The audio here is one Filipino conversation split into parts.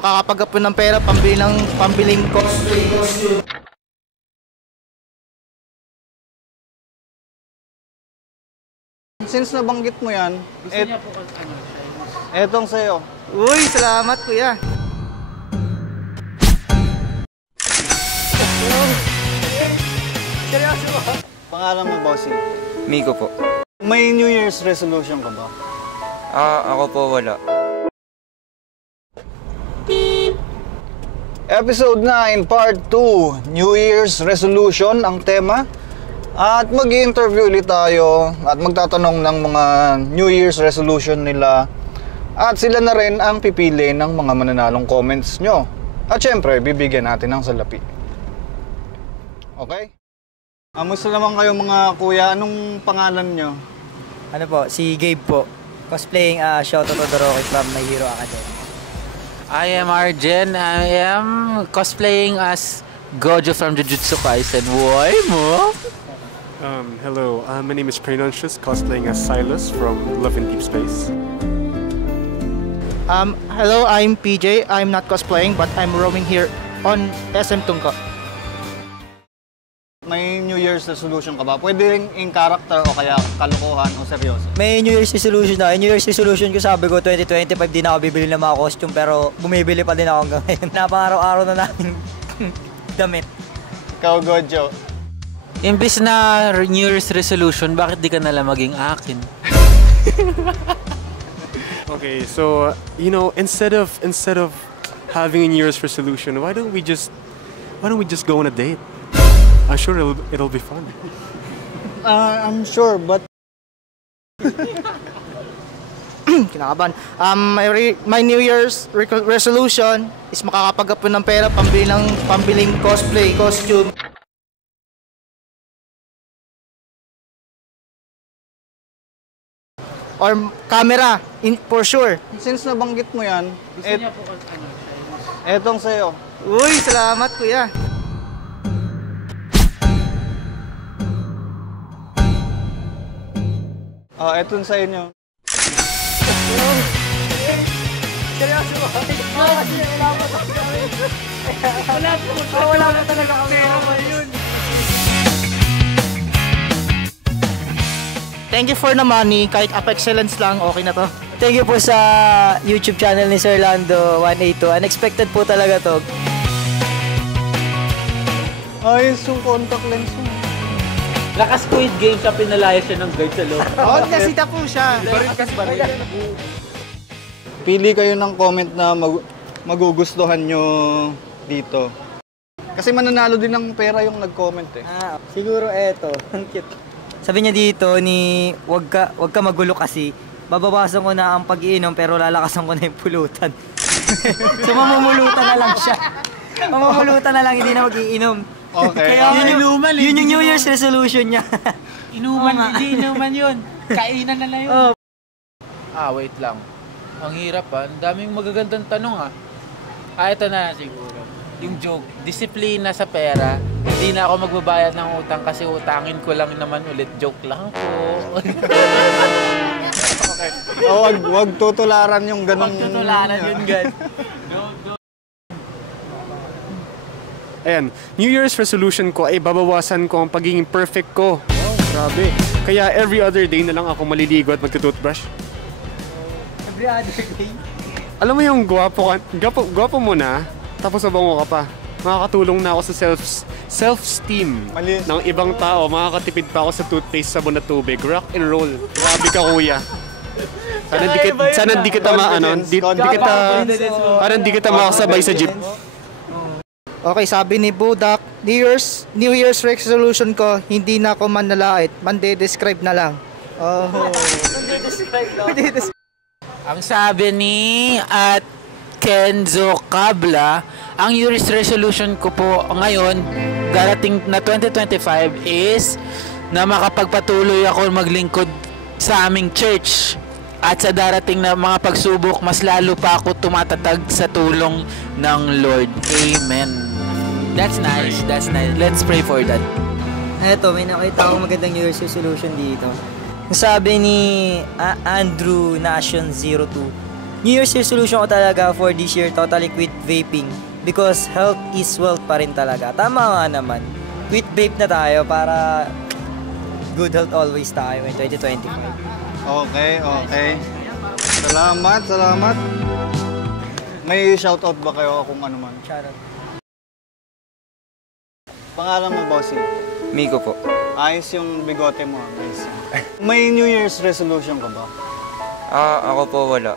Makakapagapon ng pera, pambiling costume. Since nabanggit mo yan, gusto niya po ano, etong sa'yo. Uy, salamat kuya. Seryoso ba? Pangalan mo, bossing? Miko po. May New Year's resolution ka ba? Ako po wala. Episode 9, Part 2, New Year's Resolution ang tema. At mag-i-interview ulit tayo at magtatanong ng mga New Year's Resolution nila. At sila na rin ang pipili ng mga mananalong comments nyo. At syempre, bibigyan natin ng salapi. Okay? Amusta naman kayo mga kuya? Anong pangalan nyo? Ano po, si Gabe po. Cosplaying Shoto Todoroki from My Hero Academia. I am Arjen. I am cosplaying as Gojo from Jujutsu Kaisen. Why mo? Hello, my name is Prenoncious, cosplaying as Silas from Love in Deep Space. Hello, I'm PJ. I'm not cosplaying, but I'm roaming here on SM Tungko. May New Year's resolution ka ba? Pwede rin in character o kaya kalokohan o seryoso? May New Year's resolution na. New Year's resolution ko, sabi ko 2025 din ako bibili ng mga costume, pero bumibili pa din ako hanggang ngayon. Napang-araw-araw na namin damit. Ikaw, Gojo. Imbis na New Year's resolution, bakit di ka nalang maging akin? Okay, so you know, instead of having a New Year's resolution, why don't we just go on a date? I'm sure it'll be fun. I'm sure, but Kinakabahan. My New Year's resolution is makakapagapon ng pera, pambiling cosplay, costume. Or camera, for sure. since nabanggit mo yan, Gusto niya po ano, etong sa'yo. Uy, salamat kuya. Etong sa inyo. Seryoso ba? Wala pa talaga kami. Thank you for the money. Kahit up excellence lang, okay na to. Thank you po sa YouTube channel ni Sir Lando 182. Unexpected po talaga to. Ayos yung contact lens mo. Lakas Squid Game siya, pinalaya siya ng guard sa loob. Oo, nasita po siya. Pili kayo ng comment na magugustuhan nyo dito. Kasi mananalo din ng pera yung nag-comment eh. Siguro eto. Ang cute. Sabi niya dito ni wag ka magulo kasi babawasan ko na ang pag-iinom pero lalakasan ko na yung pulutan. So mamumulutan na lang siya. Mamumulutan na lang, hindi na mag-iinom. Okay. Kaya yun yung New Year's resolution niya. Hindi inuman yun. Kainan na lang yun. Wait lang. Ang hirap Ang daming magagandang tanong ito na siguro. Yung joke, disiplina sa pera. Hindi na ako magbabayad ng utang kasi utangin ko lang naman ulit. Joke lang po. Okay. Wag tutularan yung ganong... Wag tutularan yun, guys. Ayan, New Year's resolution ko ay babawasan ko ang pagiging perfect ko. Wow, grabe. Kaya every other day na lang ako maliligo at magtutoothbrush. Every other day? Alam mo yung gwapo mo na, tapos mabango ka pa. Makakatulong na ako sa self-esteem ng ibang tao. Makakatipid pa ako sa toothpaste, sabon at tubig. Rock and roll. Grabe ka, kuya. Sana di kita makasabay sa jeep. Okay, sabi ni Budak, New Year's resolution ko, hindi na ako manlalait, mande-describe na lang. Ang sabi ni Kenzo Kabla, ang New Year's resolution ko po ngayon, darating na 2025 is na makapagpatuloy ako maglingkod sa aming church. At sa darating na mga pagsubok, mas lalo pa ako tumatatag sa tulong ng Lord. Amen. That's nice. Let's pray for that. Eto, may nakita akong magandang New Year's resolution dito. Sabi ni Andrew Nation 02, New Year's resolution ko talaga for this year, totally quit vaping. Because health is wealth pa rin talaga. Tama nga naman. Quit vape na tayo para good health always tayo in 2025. Okay. Salamat. May shoutout ba kayo kung ano man? Shoutout. Pangalan mo, bossy? Miko po. Ayos yung bigote mo. Nice. May New Year's resolution ka ba? Ako po wala.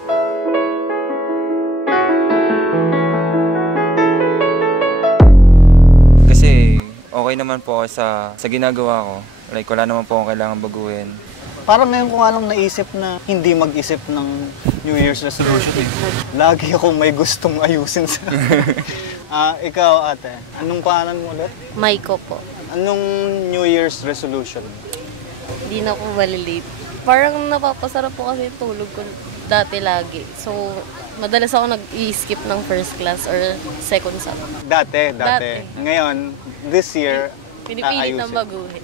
Kasi okay naman po ako sa ginagawa ko. Like wala naman po akong kailangan baguhin. Parang ngayon ko nga lang naisip na hindi mag-isip ng New Year's resolution. Lagi akong may gustong ayusin sa... ikaw ate, anong pangalan mo ulit? Maiko po. Anong New Year's resolution? Hindi na ako malilate. Parang napapasarap po kasi yung tulog ko dati lagi. So, madalas ako nag-i-skip ng first class or second sub. Dati. Dati. Ngayon, this year, Pinipilit na aayusin. baguhin.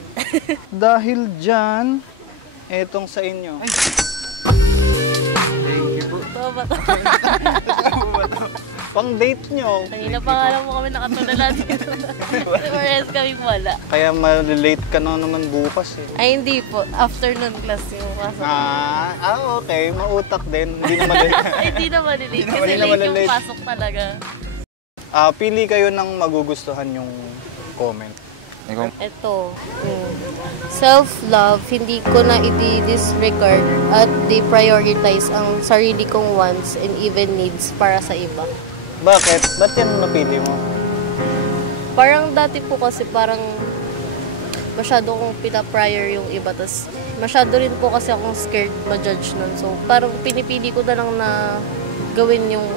Dahil dyan, etong sa inyo. Ay. Totoo ba ito? Pang date nyo. Kanina pa nga lang mo kami nakatulala dito. Kasi parehas kami wala. Kaya malilate ka na naman bukas eh. Ay hindi po. Afternoon class yung pasok. Okay. Mautak din. Hindi na malilate. Ay hindi na malilate. Kasi Hindi na late yung malilate. pasok talaga. Pili kayo ng magugustuhan yung comment. Ikaw, Ito. Self-love, hindi ko na i-disregard at di-prioritize ang sarili kong wants and even needs para sa iba. Bakit? Ba't yan napili mo? Parang dati po kasi parang masyado kong pina-prior yung iba. Tas masyado rin po kasi akong scared ma-judge nun. So parang pinipili ko na lang na gawin yung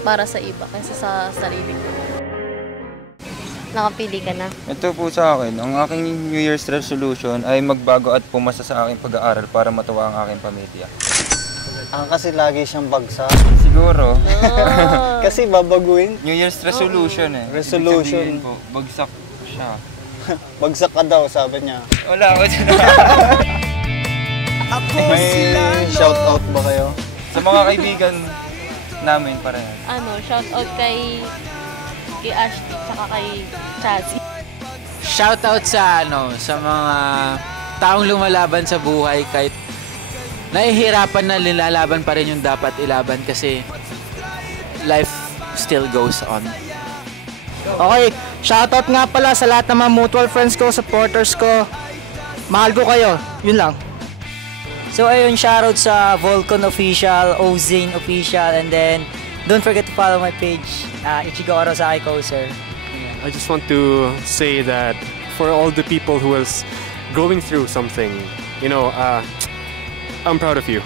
para sa iba kaysa sa sarili ko. Nakapili ka na? ito po sa akin, ang aking New Year's resolution ay magbago at pumasa sa aking pag-aaral para matuwa ang aking pamilya. Kasi lagi siyang bagsak. Siguro, Kasi babaguhin. New Year's resolution eh. Resolution. Ibig sabihin po, bagsak siya. Bagsak ka daw, sabi niya. Wala ako dyan. May shoutout ba kayo? Sa mga kaibigan namin pa rin. Shout out kay Ashley tsaka kay Chazzy. Shoutout sa mga taong lumalaban sa buhay kahit nahihirapan na nilalaban pa rin yung dapat ilaban kasi life still goes on. Okay, shoutout nga pala sa lahat ng mga mutual friends ko, supporters ko. Mahal ko kayo. Yun lang. So ayun, shoutout sa Volcon Official, Ozane Official, and then don't forget to follow my page, Ichigo Arosaki Sir. I just want to say that for all the people who is going through something, I'm proud of you.